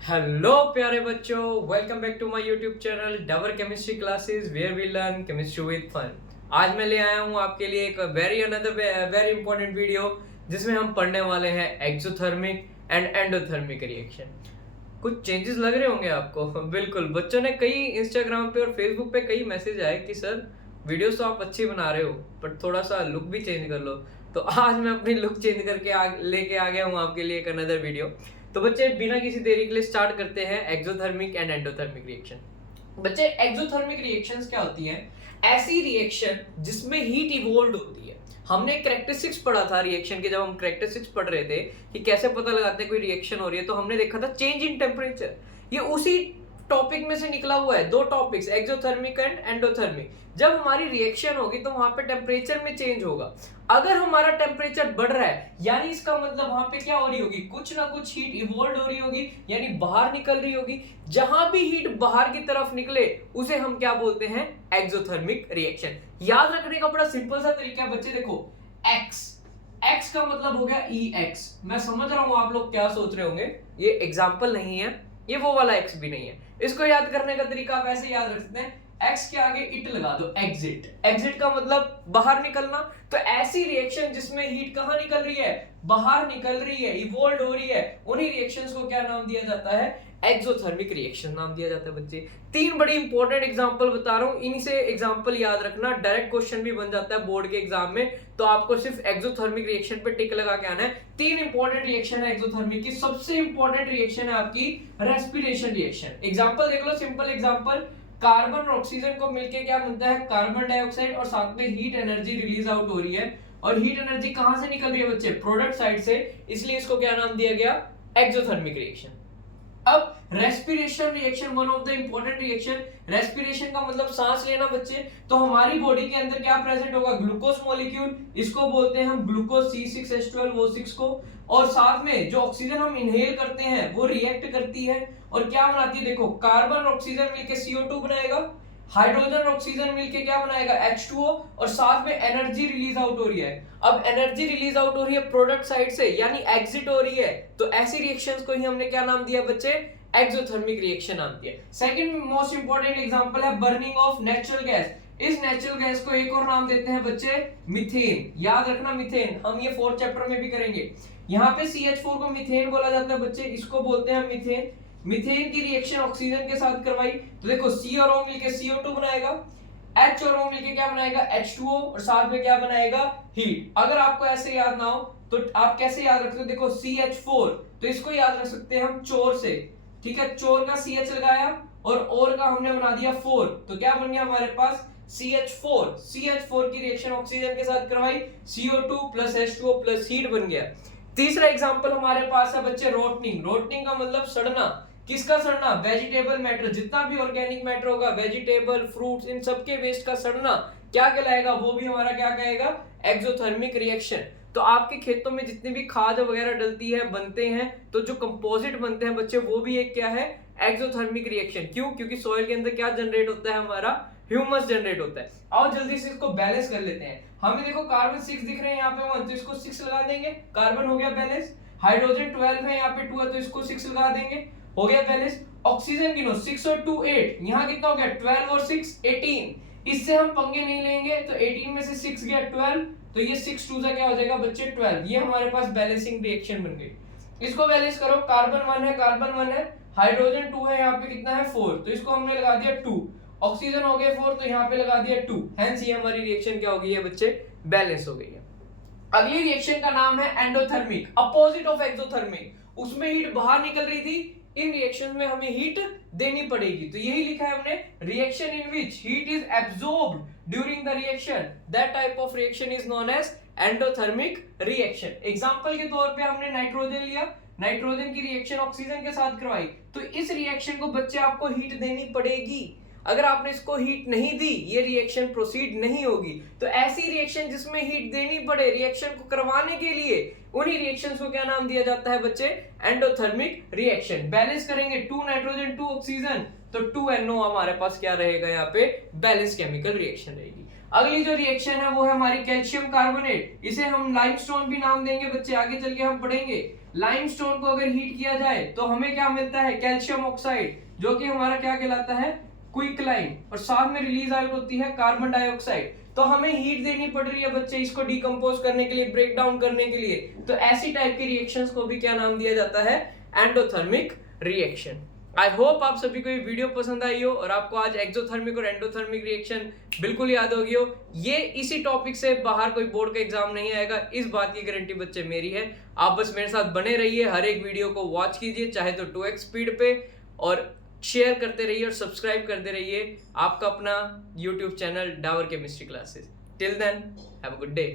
Hello प्यारे बच्चों, welcome back to my YouTube channel डबर chemistry classes where we learn chemistry with fun. आज मैं ले आया हूँ आपके लिए एक वेरी इंपॉर्टेंट वीडियो जिसमें हम पढ़ने वाले हैं एक्सोथर्मिक एंड एंडोथर्मिक रिएक्शन। कुछ चेंजेस लग रहे होंगे आपको। बिल्कुल, बच्चों ने कई इंस्टाग्राम पे और फेसबुक पे कई मैसेज आए कि सर वीडियोस तो आप अच्छी बना रहे हो बट थोड़ा सा लुक भी चेंज कर लो। तो आज मैं अपनी लुक चेंज करके लेके आ गया हूँ आपके लिए एक अनदर वीडियो। तो बच्चे बिना किसी देरी के लिए स्टार्ट करते हैं एक्सोथर्मिक एंड एंडोथर्मिक रिएक्शन। बच्चे एक्सोथर्मिक रिएक्शंस क्या होती हैं? ऐसी रिएक्शन जिसमें हीट इवोल्व होती है। हमने कैरेक्टरिस्टिक्स पढ़ा था रिएक्शन के, जब हम कैरेक्टरिस्टिक्स पढ़ रहे थे कि कैसे पता लगाते हैं कोई रिएक्शन हो रही है, तो हमने देखा था चेंज इन टेम्परेचर। ये उसी टॉपिक में से निकला हुआ है, दो टॉपिक्स एक्सोथर्मिक एंड एंडोथर्मिक। जब हमारी रिएक्शन होगी तो वहां पे टेम्परेचर में चेंज होगा। अगर हमारा टेम्परेचर बढ़ रहा है यानी इसका मतलब वहां पे क्या हो रही होगी, कुछ ना कुछ हीट इवोल्व हो रही होगी, यानी बाहर निकल रही होगी। जहां भी हीट बाहर की तरफ निकले उसे हम क्या बोलते हैं? Exothermic reaction. याद रखने का बड़ा सिंपल सा तरीका है बच्चे, देखो एक्स एक्स का मतलब हो गया ई एक्स। मैं समझ रहा हूं आप लोग क्या सोच रहे होंगे, ये एग्जाम्पल नहीं है, ये वो वाला एक्स भी नहीं है। इसको याद करने का तरीका आप ऐसे याद रख सकते हैं, एक्स के आगे इट लगा दो, एग्जिट। एग्जिट का मतलब बाहर निकलना। तो ऐसी रिएक्शन जिसमें हीट कहां निकल रही है? बाहर निकल रही है, इवोल्व हो रही है, उन्हीं रिएक्शंस को क्या नाम दिया जाता है? एक्सोथर्मिक रिएक्शन नाम दिया जाता है बच्चे। तीन बड़ी इंपॉर्टेंट एग्जांपल बता रहा हूं, इनसे एग्जांपल याद रखना, डायरेक्ट क्वेश्चन भी बन जाता है बोर्ड के एग्जाम में। तो आपको सिर्फ एक्सोथर्मिक रिएक्शन पे टिक लगा के आना है। तीन इंपॉर्टेंट रिएक्शन है एक्सोथर्मिक की। सबसे इंपॉर्टेंट रिएक्शन है आपकी रेस्पिरेशन रिएक्शन। एग्जांपल देख लो, सिंपल एग्जांपल, कार्बन और ऑक्सीजन को मिलके क्या बनता है? कार्बन डाइऑक्साइड, और साथ में हीट एनर्जी रिलीज आउट हो रही है। और हीट एनर्जी कहां से निकल रही है बच्चे? प्रोडक्ट साइड से, इसलिए इसको क्या नाम दिया गया? Exothermic reaction. अब respiration reaction, one of the important reaction. Respiration का मतलब सांस लेना बच्चे। तो हमारी बॉडी के अंदर क्या प्रेजेंट होगा? ग्लूकोज मॉलिक्यूल, इसको बोलते हैं हम ग्लूकोज C6H12O6 को। और साथ में जो ऑक्सीजन हम इनहेल करते हैं वो रिएक्ट करती है और क्या बनाती है? देखो, कार्बन और ऑक्सीजन मिलकर CO2 बनाएगा, हाइड्रोजन और ऑक्सीजन मिलके क्या बनाएगा? H2O, और साथ में एनर्जी रिलीज आउट हो रही है। अब एनर्जी रिलीज आउट हो रही है प्रोडक्ट साइड से, यानी एग्जिट हो रही है। तो ऐसी रिएक्शंस को ही हमने क्या नाम दिया बच्चे? एक्सोथर्मिक रिएक्शन नाम दिया। सेकंड मोस्ट इंपॉर्टेंट एग्जांपल है बर्निंग ऑफ नेचुरल गैस। इस नेचुरल गैस को एक और नाम देते हैं बच्चे मीथेन। याद रखना मीथेन, हम ये 4th चैप्टर में भी करेंगे। यहाँ पे CH4 को मीथेन बोला जाता है बच्चे, इसको बोलते हैं मीथेन। मीथेन की रिएक्शन ऑक्सीजन के साथ करवाई तो देखो C और O मिलके CO2 बनाएगा, H और O मिलके क्या बनाएगा? H2O, और साथ में क्या बनाएगा? हीट। अगर आपको ऐसे याद ना हो तो आप कैसे याद रखते हो? देखो CH4, तो इसको याद रख सकते हैं हम चोर से। ठीक है, चोर का CH लगाया और का हमने बना दिया 4, तो क्या बन गया हमारे पास? CH4। CH4 की रिएक्शन ऑक्सीजन के साथ करवाई, CO2 plus H2O plus heat बन गया। तीसरा एग्जांपल हमारे पास है बच्चे रोटनिंग। रोटनिंग का मतलब सड़ना। किसका सड़ना? वेजिटेबल मैटर, जितना भी ऑर्गेनिक मैटर होगा, वेजिटेबल, फ्रूट्स, इन सबके वेस्ट का सड़ना क्या कहलाएगा? वो भी हमारा क्या कहेगा? Exothermic reaction. तो आपके खेतों में जितनी भी खाद वगैरह डलती है, बनते हैं, तो जो कंपोजिट बनते हैं बच्चे, वो भी एक क्या है? Exothermic reaction. क्यों? क्योंकि सॉइल के अंदर क्या जनरेट होता है? हमारा ह्यूमस जनरेट होता है। आओ जल्दी से इसको बैलेंस कर लेते हैं। हमें देखो कार्बन 6 दिख रहे हैं यहाँ पे 1, तो इसको 6 लगा देंगे, कार्बन हो गया बैलेंस। हाइड्रोजन 12 है, यहाँ पे 2 है, तो इसको 6 लगा देंगे, हो गया बैलेंस। ऑक्सीजन गिनो, 6 और 2 8, यहाँ कितना हो गया? 12 और 6 18। इससे हम पंगे नहीं लेंगे, तो 18 में से 6 गया 12, तो ये 6 2 से क्या हो जाएगा बच्चे? 12। ये हमारे पास बैलेंसिंग रिएक्शन बन गई। इसको बैलेंस करो, कार्बन 1 है, कार्बन 1 है, हाइड्रोजन 2 है, यहाँ पे कितना है? 4, तो इसको हमने लगा दिया 2। ऑक्सीजन हो गया 4, तो यहाँ पे लगा दिया 2। हेंस ये हमारी रिएक्शन क्या हो गई है बच्चे? बैलेंस हो गई है। अगली रिएक्शन का नाम है एंडोथर्मिक, अपोजिट ऑफ एक्सोथर्मिक। उसमें हीट बाहर निकल रही थी, इन रिएक्शन में हमें हीट देनी पड़ेगी। तो यही लिखा है हमने, reaction in which heat is absorbed during the reaction, that type of reaction is known as endothermic reaction. Example के तौर पे हमने नाइट्रोजन लिया, नाइट्रोजन की रिएक्शन ऑक्सीजन के साथ करवाई, तो इस रिएक्शन को बच्चे आपको हीट देनी पड़ेगी। अगर आपने इसको हीट नहीं दी, ये रिएक्शन प्रोसीड नहीं होगी। तो ऐसी रिएक्शन जिसमें हीट देनी पड़े रिएक्शन को करवाने के लिए, उन्हीं रिएक्शंस को क्या नाम दिया जाता है बच्चे? Endothermic reaction. बैलेंस करेंगे, 2 नाइट्रोजन 2 ऑक्सीजन, तो 2NO हमारे पास क्या रहेगा? यहाँ पे बैलेंस केमिकल रिएक्शन रहेगी। अगली जो रिएक्शन है वो है हमारी कैल्शियम कार्बोनेट। इसे हम लाइमस्टोन भी नाम देंगे बच्चे, आगे चल के हम पढ़ेंगे। लाइमस्टोन को अगर हीट किया जाए तो हमें क्या मिलता है, कैल्शियम ऑक्साइड, जो कि हमारा क्या कहलाता है, क्विकलाइन, और साथ में रिलीज आउट होती है कार्बन डाइऑक्साइड। तो हमें हीट देनी पड़ रही है बच्चे इसको डिकम्पोज करने के लिए, ब्रेक डाउन करने के लिए। तो ऐसी टाइप की रिएक्शंस को भी क्या नाम दिया जाता है, एंडोथर्मिक रिएक्शन। आई होप आप सभी को ये वीडियो पसंद आई हो और आपको आज एक्सोथर्मिक और एंडोथर्मिक रिएक्शन बिल्कुल याद होगी हो। ये इसी टॉपिक से बाहर कोई बोर्ड का एग्जाम नहीं आएगा, इस बात की गारंटी बच्चे मेरी है। आप बस मेरे साथ बने रहिए, हर एक वीडियो को वॉच कीजिए, चाहे तो 2x स्पीड पे, और शेयर करते रहिए और सब्सक्राइब करते रहिए आपका अपना YouTube channel Dawar chemistry classes. Till then have a good day.